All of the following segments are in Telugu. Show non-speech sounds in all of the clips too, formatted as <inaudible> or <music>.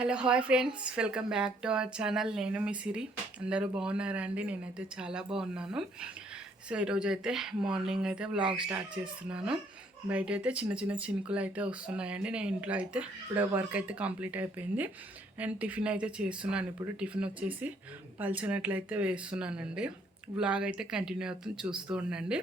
Hello hi friends. Welcome back to our channel. నేను మీ సిరి. అందరూ బాగున్నారా అండి? నేనైతే చాలా బాగున్నాను. సో ఈరోజు అయితే మార్నింగ్ అయితే వ్లాగ్ స్టార్ట్ చేస్తున్నాను. బయట అయితే చిన్న చిన్న చినుకులు అయితే వస్తున్నాయండి. నేను ఇంట్లో అయితే ఇప్పుడు వర్క్ అయితే కంప్లీట్ అయిపోయింది. అండ్ టిఫిన్ అయితే చేస్తున్నాను. ఇప్పుడు టిఫిన్ వచ్చేసి పల్చనట్లయితే వేస్తున్నానండి. వ్లాగ్ అయితే కంటిన్యూ అవుతుంది చూస్తూ ఉండండి.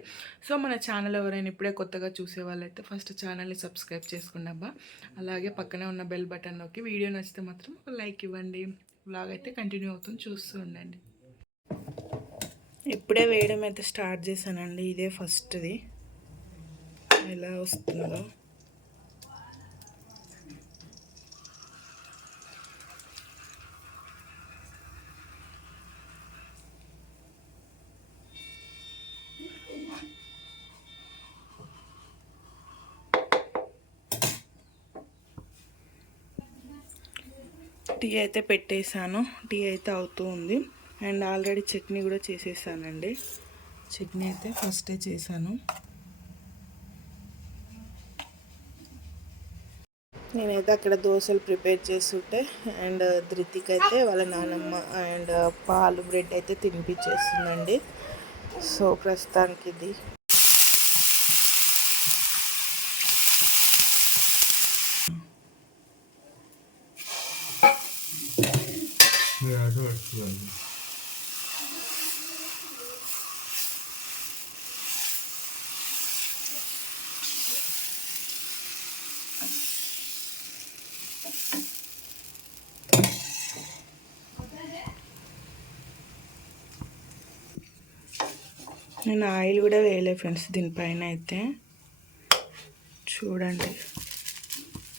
సో మన ఛానల్ ఎవరైనా ఇప్పుడే కొత్తగా చూసే వాళ్ళైతే ఫస్ట్ ఛానల్ని సబ్స్క్రైబ్ చేసుకోండి అబ్బా. అలాగే పక్కనే ఉన్న బెల్ బటన్ నొక్కి వీడియో నచ్చితే మాత్రం ఒక లైక్ ఇవ్వండి. వ్లాగ్ అయితే కంటిన్యూ అవుతుంది చూస్తూ ఉండండి. ఇప్పుడే వేయడం అయితే స్టార్ట్ చేశానండి ఇదే ఫస్ట్ది ఎలా వస్తుందో. టీ అయితే పెట్టేశాను. టీ అయితే అవుతూ ఉంది. అండ్ ఆల్రెడీ చట్నీ కూడా చేసేసానండి. చట్నీ అయితే ఫస్టే చేశాను. నేనైతే అక్కడ దోశలు ప్రిపేర్ చేస్తుంటే అండ్ ధృతిక్ అయితే వాళ్ళ నానమ్మ అండ్ పాలు బ్రెడ్ అయితే తినిపించేస్తుందండి. సో ప్రస్తుతానికి ఇది నేను ఆయిల్ కూడా వేయలే ఫ్రెండ్స్ దీనిపైన అయితే. చూడండి.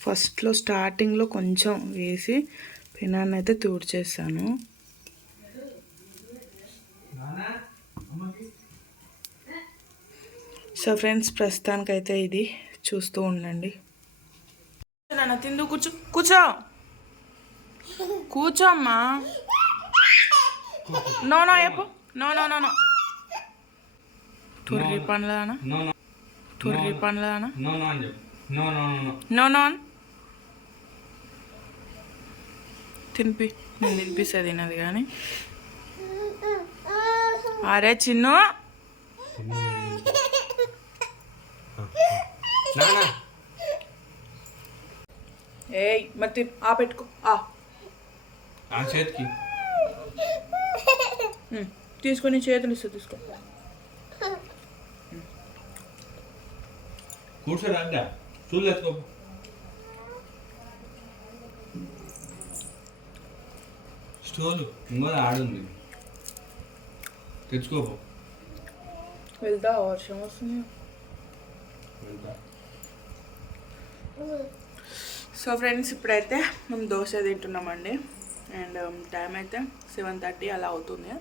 ఫస్ట్లో స్టార్టింగ్లో కొంచెం వేసి పెనాన్ని అయితే తూడ్చేసాను. సో ఫ్రెండ్స్ ప్రస్తుతానికైతే ఇది చూస్తూ ఉండండి. నాన్న తిందు కూర్చో కూర్చో. కూర్చోమ్మా no no no no no no. తుర్రి పండ్లదానా నో నో తుర్రి పండ్లదానా నో నో అని చెప్పు no no no no no no అన్. తినిపి. నేను తినిపిస్తా తినది కానీ. అరే చిన్ను. నానా ఏయ్ మరి ఆ పెట్టుకో ఆ. చేతికి. తీసుకొని చేతులు ఇస్తా తీసుకో. కూర్చోరా స్టోలు ఇంకో ఆడుంది. తెచ్చుకోపో వెళ్తా వర్షం వస్తుంది. వెళ్తా. సో ఫ్రెండ్స్ ఇప్పుడైతే మేము దోశ తింటున్నామండి. అండ్ టైం అయితే సెవెన్ థర్టీ అలా అవుతుంది.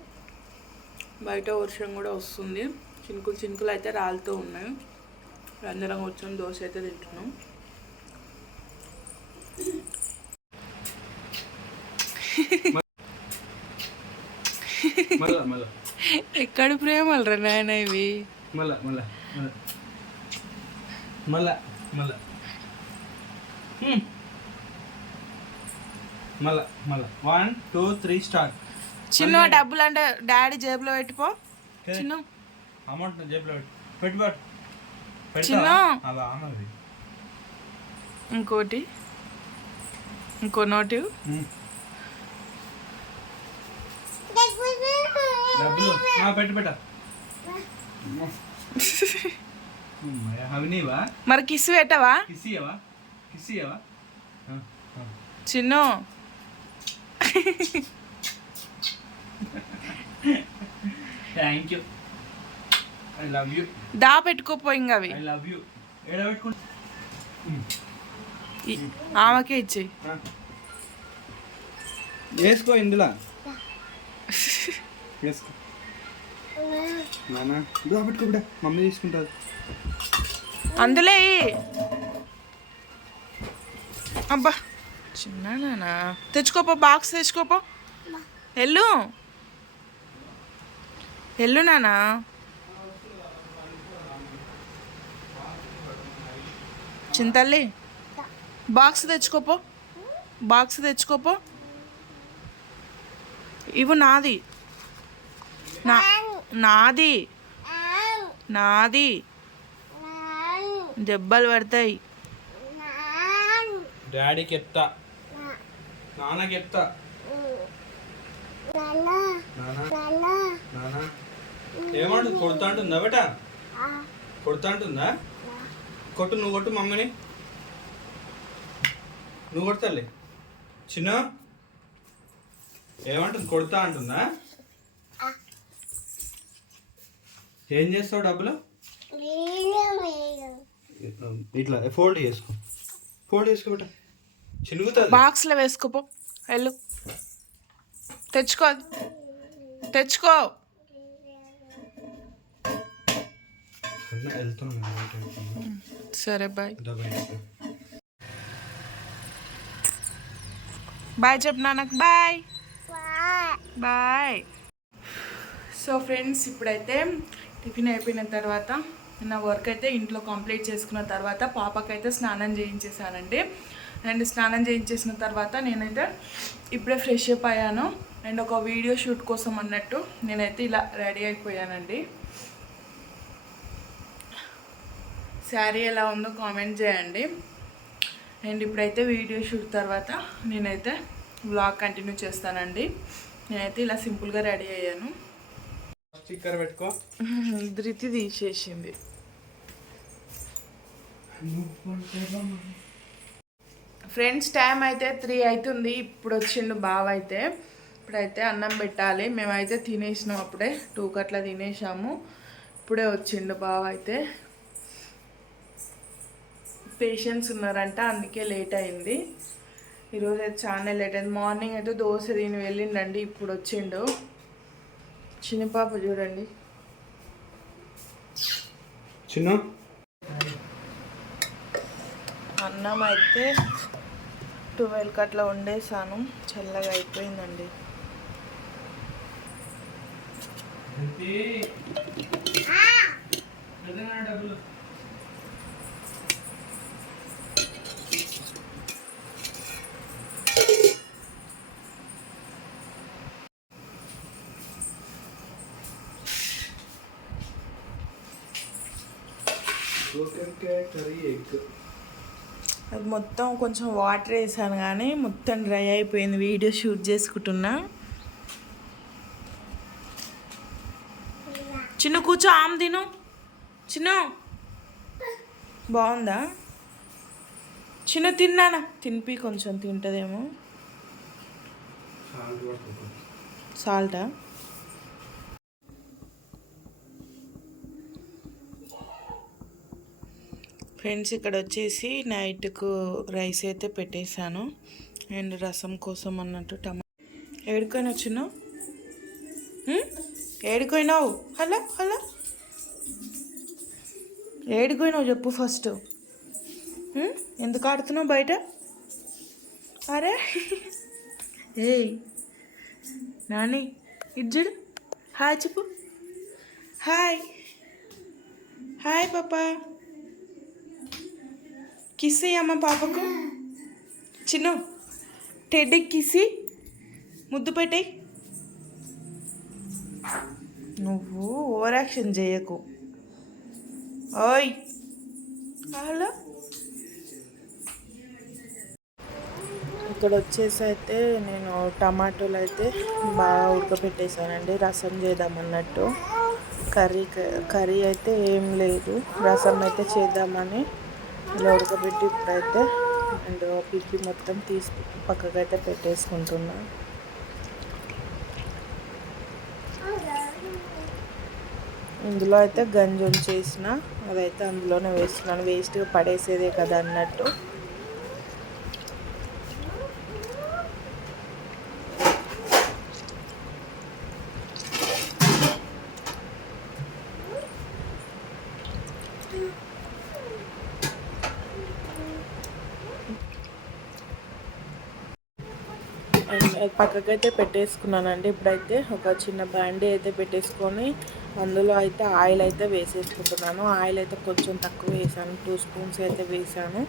బయట వర్షం కూడా వస్తుంది. చినుకులు చినుకులు అయితే రాలుతూ ఉన్నాయి. అందరం కూర్చొని దోశ అయితే తింటున్నాం. మళ్ళా మళ్ళా. ఎక్కడ ప్రేమలు రా నాయన ఇవి? మళ్ళా మళ్ళా మళ్ళా. మళ్ళా మళ్ళా. హ్మ్. మళ్ళా మళ్ళా. వన్ టూ త్రీ స్టార్ట్ చిన్న డబ్బులు అంటే డాడీ జేబులో పెట్టిపో చిన్న. అమౌంట్ జేబులో పెట్టు. పెట్టు పెట్టు. చిన్న. ఇంకోటి. ఇంకో నోటు. మరి కిస్ పెట్టవా? Chinnu. Thank you I love you దా పెట్టుకోపో ఇంకా అవి ఐ లవ్ యూ ఏడ పెట్టుకుంటా ఈ- ఆమెకే ఇచ్చేయి. వేసుకో ఇందులో. <laughs> వేసుకో. నానా ఇదో పెట్టుకో బిడ్డ మమ్మీ తీసుకుంటుంది. అందులో ఎయ్యి. అబ్బా. చిన్న నానా. తెచ్చుకోపో బాక్స్ తెచ్చుకోపో. ఎల్లు. ఎల్లు నానా. చింతల్లి బాక్స్ తెచ్చుకోపో. బాక్స్ తెచ్చుకోపో. ఇవి నాది. నా నాది. నాది. దెబ్బలు పడతాయి. డాడీకి చెప్తా నాన్నకి చెప్తా నాన్న. నాన్న. ఏమంటుంది? కొడతా అంటుందా బేట? కొడతా అంటుందా కొట్టు నువ్వు కొట్టు మమ్మీని. నువ్వు కొడతాలే చిన్న. ఏమంటుంది? కొడతా అంటుందా? ఏం చేస్తావు డబ్బులు? ఇట్లా ఫోల్డ్ చేసుకో. ఫోల్డ్ చేసుకో బేట చినుగుతుంది బాక్స్లో వేసుకోపో వెళ్ళు. తెచ్చుకో. తెచ్చుకో. సరే బాయ్. బాయ్ చెప్పు నాన్నకు బాయ్. బాయ్. సో ఫ్రెండ్స్ ఇప్పుడైతే టిఫిన్ అయిపోయిన తర్వాత నా వర్క్ అయితే ఇంట్లో కంప్లీట్ చేసుకున్న తర్వాత పాపకైతే స్నానం చేయించేసానండి అండ్ స్నానం చేయించేసిన తర్వాత నేనైతే ఇప్పుడే ఫ్రెష్ అప్ అయ్యాను. అండ్ ఒక వీడియో షూట్ కోసం అన్నట్టు నేనైతే ఇలా రెడీ అయిపోయానండి. శారీ ఎలా ఉందో కామెంట్ చేయండి. అండ్ ఇప్పుడైతే వీడియో షూట్ తర్వాత నేనైతే వ్లాగ్ కంటిన్యూ చేస్తానండి. నేనైతే ఇలా సింపుల్గా రెడీ అయ్యాను. స్టిక్కర్ పెట్టుకో. <laughs> ధృతి తీసేసింది. ఫ్రెండ్స్ టైం అయితే త్రీ అవుతుంది ఇప్పుడు వచ్చిండు బావ అయితే. ఇప్పుడైతే అన్నం పెట్టాలి. మేమైతే తినేసినాం అప్పుడే. టూ కట్ల తినేసాము. ఇప్పుడే వచ్చిండు బావ అయితే. పేషెంట్స్ ఉన్నారంట అందుకే లేట్ అయింది. ఈరోజు అయితే చాలా లేట్ అయింది. మార్నింగ్ అయితే దోశ తిని వెళ్ళిండండి ఇప్పుడు వచ్చిండు. చిన్న పాప చూడండి. చిన్న? అన్నం అయితే ట్వెల్వ్ అట్లా వండేసాను. చల్లగా అయిపోయిందండి. కర్రీ అది మొత్తం కొంచెం వాటర్ వేసాను కానీ మొత్తం డ్రై అయిపోయింది. వీడియో షూట్ చేసుకుంటున్నా. చిన్న కూర్చో ఆమ్ తిను. చిన్న. బాగుందా? చిన్న తిన్నానా? తినిపి కొంచెం తింటదేమో. సాల్టా పట్టుకో సాల్టా ఫ్రెండ్స్ ఇక్కడ వచ్చేసి నైట్కు రైస్ అయితే పెట్టేశాను. అండ్ రసం కోసం అన్నట్టు టమా ఏడుకొని వచ్చినావు ఏడుకోయినావు హలో హలో? ఏడుకోయినావు చెప్పు ఫస్ట్. ఎందుకు ఆడుతున్నావు బయట? అరే! <laughs> ఏయ్! నాని ఇజ్జుడు హాయ్ చెప్పు. హాయ్. హాయ్ పాపా. కిస్సి అమ్మ పాపకు? చిన్ను టెడ్డి కిసి ముద్దు పెట్టేయి. నువ్వు ఓవర్ యాక్షన్ చేయకు. ఓయ్. హలో. ఇక్కడ వచ్చేసి అయితే నేను టమాటోలు అయితే బాగా ఉడకపెట్టేసానండి రసం చేద్దామన్నట్టు కర్రీ కర్రీ అయితే ఏం లేదు. రసం అయితే చేద్దామని ఇలా ఉడకబెట్టి ఇప్పుడైతే అండ్ పిప్పి మొత్తం తీసి పక్కకైతే పెట్టేసుకుంటున్నా. ఇందులో అయితే గంజి చేసిన అదైతే అందులోనే వేస్తున్నాను. వేస్ట్గా పడేసేదే కదా అన్నట్టు అండ్ పక్కకైతే పెట్టేసుకున్నానండి. ఇప్పుడైతే ఒక చిన్న బ్యాండీ అయితే పెట్టేసుకొని అందులో అయితే ఆయిల్ అయితే వేసేసుకుంటున్నాను. ఆయిల్ అయితే కొంచెం తక్కువ వేసాను. టూ స్పూన్స్ అయితే వేసాను.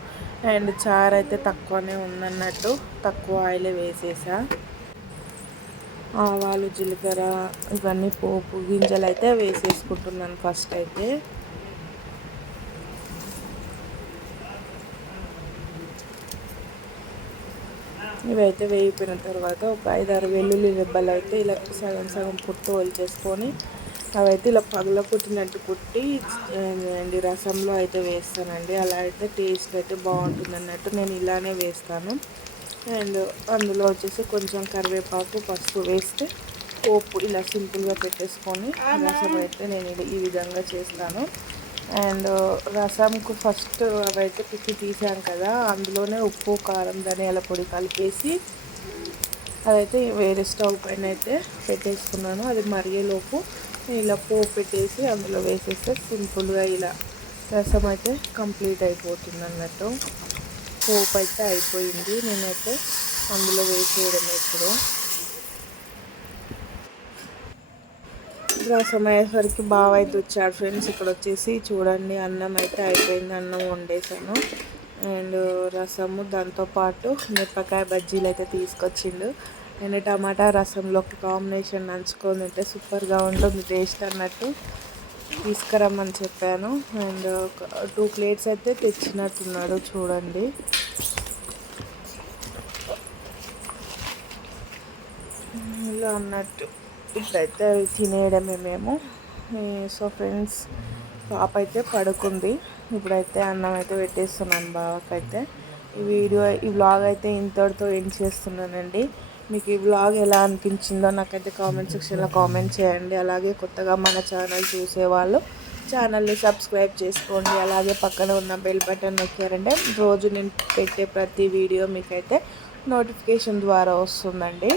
అండ్ చారు అయితే తక్కువనే ఉందన్నట్టు తక్కువ ఆయిలే వేసేసా. ఆవాలు జీలకర్ర ఇవన్నీ పోపు గింజలు అయితే వేసేసుకుంటున్నాను ఫస్ట్ అయితే. ఇవైతే వేగిపోయిన తర్వాత ఒక ఐదారు వెల్లుల్లి రెబ్బలు అయితే ఇలా సగం సగం పుట్టు వలిచేసుకొని అవైతే ఇలా పగల కుట్టినట్టు కుట్టి అండి రసంలో అయితే వేస్తానండి. అలా అయితే టేస్ట్ అయితే బాగుంటుంది అన్నట్టు నేను ఇలానే వేస్తాను. అండ్ అందులో వచ్చేసి కొంచెం కరివేపాకు పసుపు వేస్తే పోపు ఇలా సింపుల్గా పెట్టేసుకొని రసం అయితే నేను ఈ విధంగా చేస్తాను. అండ్ రసంకు ఫస్ట్ అవైతే పిక్కి తీసాం కదా అందులోనే ఉప్పు కారం ధనియాల పొడి కలిపేసి అదైతే వేరే స్టవ్ పైన అయితే పెట్టేసుకున్నాను. అది మరిగేలోపు ఇలా పోపు పెట్టేసి అందులో వేసేస్తే సింపుల్గా ఇలా రసం అయితే కంప్లీట్ అయిపోతుంది అన్నట్టు. పోపు అయితే అయిపోయింది. నేనైతే అందులో వేసేయడం ఇప్పుడు. రసం అయ్యేసరికి బాగా అయితే వచ్చాడు ఫ్రెండ్స్. ఇక్కడ వచ్చేసి చూడండి అన్నం అయితే అయిపోయింది అన్నం వండేసాను అండ్ రసము దాంతోపాటు మిరపకాయ బజ్జీలు అయితే తీసుకొచ్చిండు. అండ్ టమాటా రసంలోకి కాంబినేషన్ నంచుకొని తింటే సూపర్గా ఉంటుంది టేస్ట్ అన్నట్టు తీసుకురమ్మని చెప్పాను. అండ్ ఒక టూ ప్లేట్స్ అయితే తెచ్చినట్టున్నాడు చూడండి. ఇలా అన్నట్టు. ఇప్పుడైతే తినేయడమే మేము. సో ఫ్రెండ్స్ పాప అయితే పడుకుంది. ఇప్పుడైతే అన్నం అయితే పెట్టేస్తున్నాను బావకైతే. ఈ వీడియో ఈ వ్లాగ్ అయితే ఇంతటితో ఎండ్ చేస్తున్నానండి. మీకు ఈ వ్లాగ్ ఎలా అనిపించిందో నాకైతే కామెంట్ సెక్షన్లో కామెంట్ చేయండి. అలాగే కొత్తగా మన ఛానల్ చూసేవాళ్ళు ఛానల్ని సబ్స్క్రైబ్ చేసుకోండి. అలాగే పక్కన ఉన్న బెల్ బటన్ నొక్కారంటే రోజు నేను పెట్టే ప్రతి వీడియో మీకైతే నోటిఫికేషన్ ద్వారా వస్తుందండి.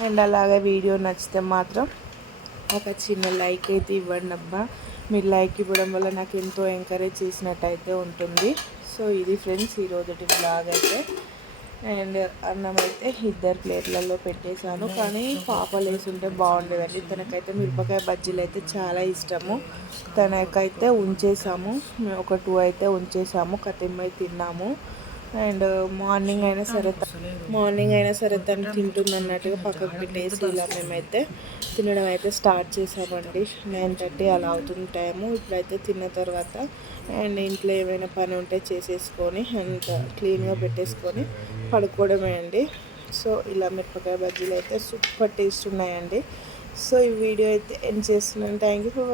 అండ్ అలాగే వీడియో నచ్చితే మాత్రం ఒక చిన్న లైక్ అయితే ఇవ్వండి అబ్బా. మీరు లైక్ ఇవ్వడం వల్ల నాకు ఎంతో ఎంకరేజ్ చేసినట్టయితే ఉంటుంది. సో ఇది ఫ్రెండ్స్ ఈరోజు బ్లాగ్ అయితే. అండ్ అన్నం అయితే ఇద్దరు ప్లేట్లలో పెట్టేశాను. కానీ పాపలు వేసుంటే బాగుండేదండి. తనకైతే మిరపకాయ బజ్జీలు అయితే చాలా ఇష్టము. తనకైతే ఉంచేసాము మేము ఒక టూ అయితే ఉంచేసాము కతిమ్మ తిన్నాము. అండ్ మార్నింగ్ అయినా సరే మార్నింగ్ అయినా సరే తను తింటుంది అన్నట్టుగా పక్కకు పెట్టేసి ఇలా మేమైతే తినడం అయితే స్టార్ట్ చేసామండి. నైన్ థర్టీ అలా అవుతుంది టైము. ఇప్పుడైతే తిన్న తర్వాత అండ్ ఇంట్లో ఏమైనా పని ఉంటే చేసేసుకొని అంత క్లీన్గా పెట్టేసుకొని పడుకోవడమే అండి. సో ఇలా మిరపకాయ బజ్జీలు అయితే సూపర్ టేస్ట్ ఉన్నాయండి. సో ఈ వీడియో అయితే ఎండ్ చేస్తున్నాను. Thank you for